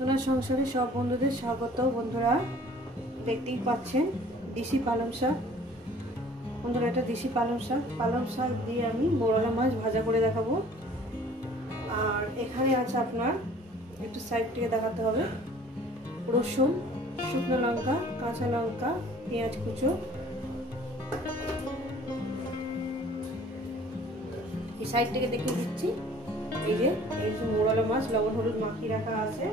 সোনার সংসারে সব বন্ধুদের স্বাগত। বন্ধুরা দেখতেই পাচ্ছেন দেশি পালং শাক। বন্ধুরা এটা দেশি পালং শাক দিয়ে আমি মোরলা মাছ ভাজা করে দেখাবো। আর এখানে আছে আপনার একটু সাইড থেকে দেখাতে হবে রসুন, শুকনো লঙ্কা, কাঁচা লঙ্কা, পেঁয়াজ কুচো। এই সাইড থেকে দেখিয়ে দিচ্ছি। এই যে মোরলা মাছ লবণ হলুদ মাখিয়ে রাখা আছে।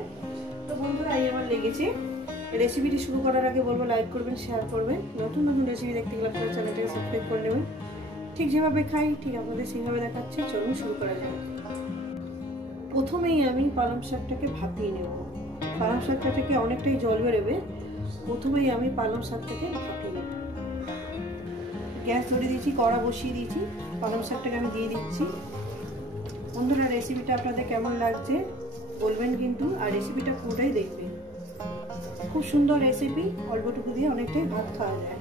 তো বন্ধুরা এই আমার লেগেছে। রেসিপিটি শুরু করার আগে বলবো লাইক করবেন, শেয়ার করবেন। নতুন নতুন রেসিপি দেখতে গেলে আপনার চ্যানেলটাকে সাবস্ক্রাইব করে নেবেন। ঠিক যেভাবে খাই ঠিক আপনাদের সেইভাবে দেখাচ্ছি। চলুন শুরু করা যাক। প্রথমেই আমি পালং শাকটাকে ভাপিয়ে নেব। পালং শাকটা থেকে অনেকটাই জল বেরোবে। প্রথমেই আমি পালং শাকটাকে ভাপিয়ে নেব। গ্যাস ধরে দিয়েছি, কড়া বসিয়ে দিয়েছি। পালং শাকটাকে আমি দিয়ে দিচ্ছি। বন্ধুরা রেসিপিটা আপনাদের কেমন লাগছে বলবেন কিন্তু, আর রেসিপিটা পুরোটাই দেখবেন। খুব সুন্দর রেসিপি, অল্পটুকু দিয়ে অনেকটাই ভাত খাওয়া যায়।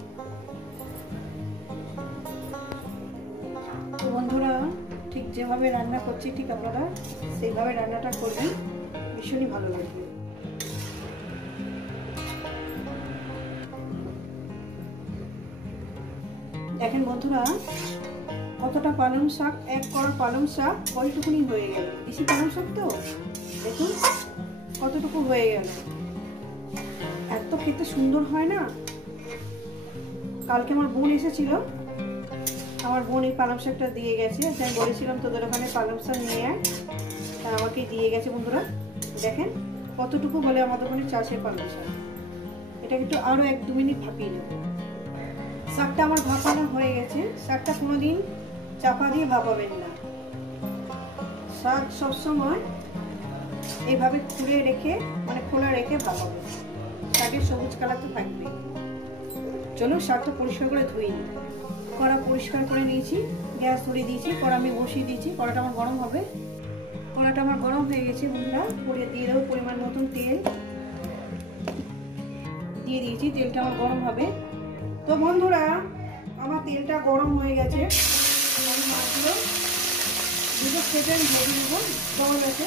তো বন্ধুরা ঠিক যেভাবে রান্না করছি ঠিক আপনারা সেইভাবে রান্নাটা করবেন, ভীষণই ভালো লাগবে। দেখেন বন্ধুরা কতটা পালং শাক, এক কড়া পালং শাক কয়টুকুনি হয়ে গেল। দেশি পালং শাক তো দেখুন কতটুকু হয়ে গেল। এত খেতে সুন্দর হয় না। কালকে আমার বোন এসেছিল, আমার বোন এই পালং শাকটা দিয়ে গেছে। আমি বলেছিলাম তোদের ওখানে পালং শাক নিয়ে আয়, তা আমাকে দিয়ে গেছে। বন্ধুরা দেখেন কতটুকু বলে আমাদের ওখানে চাষের পালং শাক। এটা একটু আরো 1-2 মিনিট ভাপিয়ে নেব। শাকটা আমার ভাপানো হয়ে গেছে। শাকটা কোনোদিন চাপা দিয়ে ভাপাবেন না। শাক সবসময় এইভাবে খুলে রেখে মানে খোলা রেখে ভাপাবেন। শাকের সবুজ কালারটা থাকবে। চলুন শাকটা পরিষ্কার করে ধুয়ে নিই। কড়া পরিষ্কার করে নিয়েছি, গ্যাস ধরিয়ে দিয়েছি, কড়া আমি বসিয়ে দিয়েছি। কড়াটা আমার গরম হবে। কড়াটা আমার গরম হয়ে গেছে। বন্ধুরা পরে দিয়ে দেবো পরিমাণ মতন তেল। দিয়ে দিয়েছি, তেলটা আমার গরম হবে। তো বন্ধুরা আমার তেলটা গরম হয়ে গেছে। আমি মাছগুলো 2 সেকেন্ড ভেজে নেবো গরম আছে।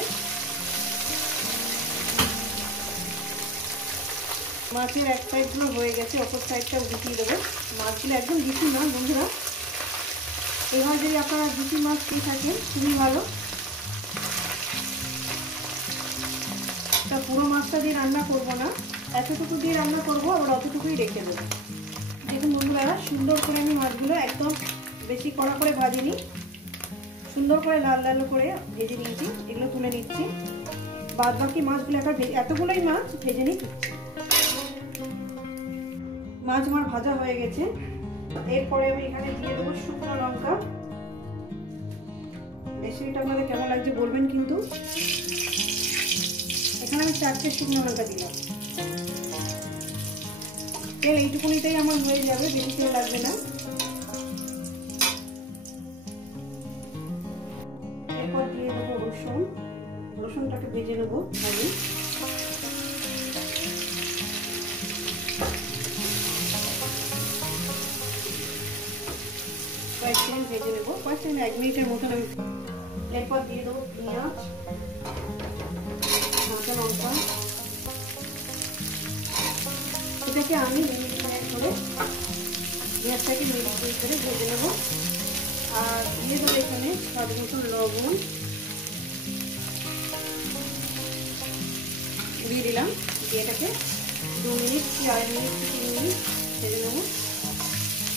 মাছের এক সাইডগুলো হয়ে গেছে, অপর সাইডটা উঠিয়ে দেবো। মাছগুলো একদম দিচ্ছি না বন্ধুরা। এবার যদি আপনারা দেশি মাছ খেয়ে থাকেন খুবই ভালো। তা পুরো মাছটা দিয়ে রান্না করবো না, এতটুকু দিয়ে রান্না করবো, আবার অতটুকুই রেখে দেবো। দেখুন বন্ধুরা সুন্দর করে আমি মাছগুলো একদম বেশি কড়া করে ভাজিনি, সুন্দর করে লাল লাল করে ভেজে নিয়েছি। এগুলো তুলে নিচ্ছি। বাদ বাকি মাছগুলো এতগুলোই মাছ ভেজে নিচ্ছি। মাছ আমার ভাজা হয়ে গেছে। এরপরে আমি এখানে দিয়ে দেবো শুকনো লঙ্কা। রেসিপিটা আপনাদের কেমন লাগছে বলবেন কিন্তু। এখানে আমি 4টে শুকনো লঙ্কা দিলাম। তেল এইটুকুনিতেই আমার হয়ে যাবে, বেশি তেল লাগবে না। এরপর দিয়ে দেবো রসুন। রসুনটাকে ভেজে নেবো আমি। কয়েক সেকেন্ড ভেজে নেবো, কয়েক সেকেন্ড 1 মিনিটের মতন আমি। এরপর দিয়ে দেবো পেঁয়াজ, কাঁচা লঙ্কা। এটাকে আমি মিনিট করে পেঁয়াজটাকে মিনিট করে ভেজে নেব। আর দিয়ে দেবো এখানে স্বাদ মতন লবণ দিয়ে দিলাম। দিয়ে এটাকে 2 মিনিট কি 2.5 মিনিট 3 মিনিট ভেজে নেব।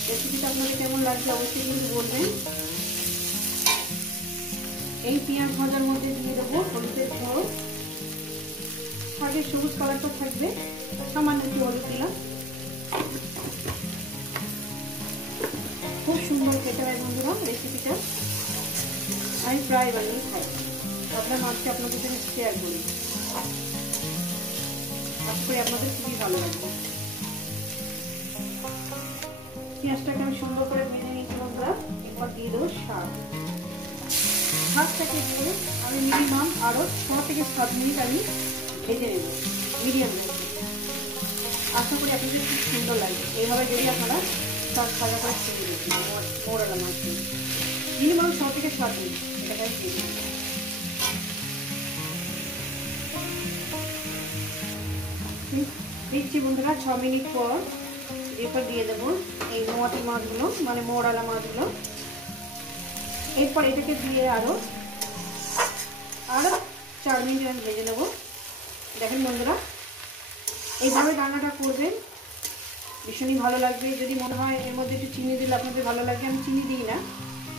রেসিপিটা আপনাদের কেমন লাগছে অবশ্যই কিন্তু বলবেন। এই পেঁয়াজ ভাজার মধ্যে দিয়ে দেবো হলুদের গুঁড়ো। শাকের সবুজ কালারটা থাকবে, সামান্য একটু হলুদ দিলাম। খুব সুন্দর খেতে হয় বন্ধুরা রেসিপিটা। আমি প্রায় বানিয়ে খাই। আপনার মাছকে আপনাদের জন্য শেয়ার করি। আশা করি আপনাদের খুবই ভালো লাগবে। পেঁয়াজটাকে আমি সুন্দর করে ভেজে নিয়েছি বন্ধুরা। এরপর দিয়ে দেবো শাক। শাকটাকে দিয়ে আমি মিনিমাম আরও 6 থেকে 7 মিনিট আমি ভেজে নেব মিডিয়াম গ্যাসে। আশা করি আপনাদের খুব সুন্দর লাগবে। এইভাবে যদি আপনারা শাক ভাজা করে খেয়ে দিচ্ছেন মোরলা মাছ মিনিমাম 6 থেকে 7 মিনিট এটাকে দিয়ে দেবেন। দিচ্ছি বন্ধুরা 6 মিনিট পর। এরপর দিয়ে দেবো এই মোয়াটি মাছগুলো, মানে মোড়ালা মাছগুলো। এরপর এটাকে দিয়ে আরও 4 মিনিট আমি ভেজে নেবো। দেখেন বন্ধুরা, এইভাবে রান্নাটা করবেন, ভীষণই ভালো লাগবে। যদি মনে হয় এর মধ্যে একটু চিনি দিলে আপনাদের ভালো লাগবে, আমি চিনি দিই না,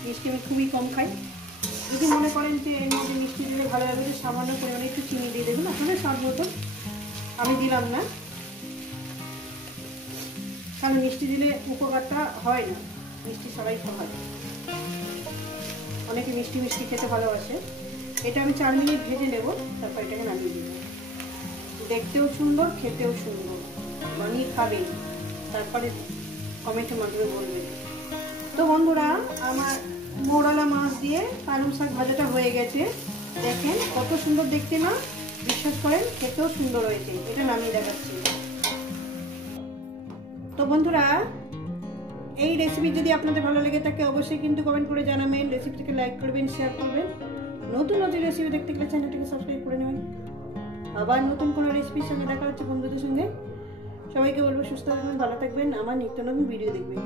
মিষ্টি আমি খুবই কম খাই। যদি মনে করেন যে এর মধ্যে মিষ্টি দিলে ভালো লাগবে, সামান্য পরিমাণে একটু চিনি দিয়ে দেবেন আপনাদের স্বাদ মতো। আমি দিলাম না, কারণ মিষ্টি দিলে উপকারটা হয় না, মিষ্টি সবাই খাওয়ায়, অনেকে মিষ্টি মিষ্টি খেতে ভালোবাসে। এটা আমি 4 মিনিট ভেজে নেব, তারপর এটাকে নামিয়ে দেব। দেখতেও সুন্দর, খেতেও সুন্দর, বানিয়ে খাবেন, তারপরে কমেন্টের মাধ্যমে বলবেন। তো বন্ধুরা, আমার মোড়ালা মাছ দিয়ে পালং শাক ভাজাটা হয়ে গেছে। দেখেন কত সুন্দর দেখতে না, বিশ্বাস করেন খেতেও সুন্দর হয়েছে। এটা নামিয়ে দেখাচ্ছি। তো বন্ধুরা, এই রেসিপি যদি আপনাদের ভালো লেগে থাকে অবশ্যই কিন্তু কমেন্ট করে জানাবেন, রেসিপিটাকে লাইক করবেন, শেয়ার করবেন। নতুন নতুন রেসিপি দেখতে গেলে চ্যানেলটাকে সাবস্ক্রাইব করে নেবেন। আবার নতুন কোনো রেসিপির সঙ্গে দেখা হচ্ছে বন্ধুদের সঙ্গে। সবাইকে বলবো সুস্থ থাকবেন, ভালো থাকবেন, আমার নিত্য নতুন ভিডিও দেখবেন।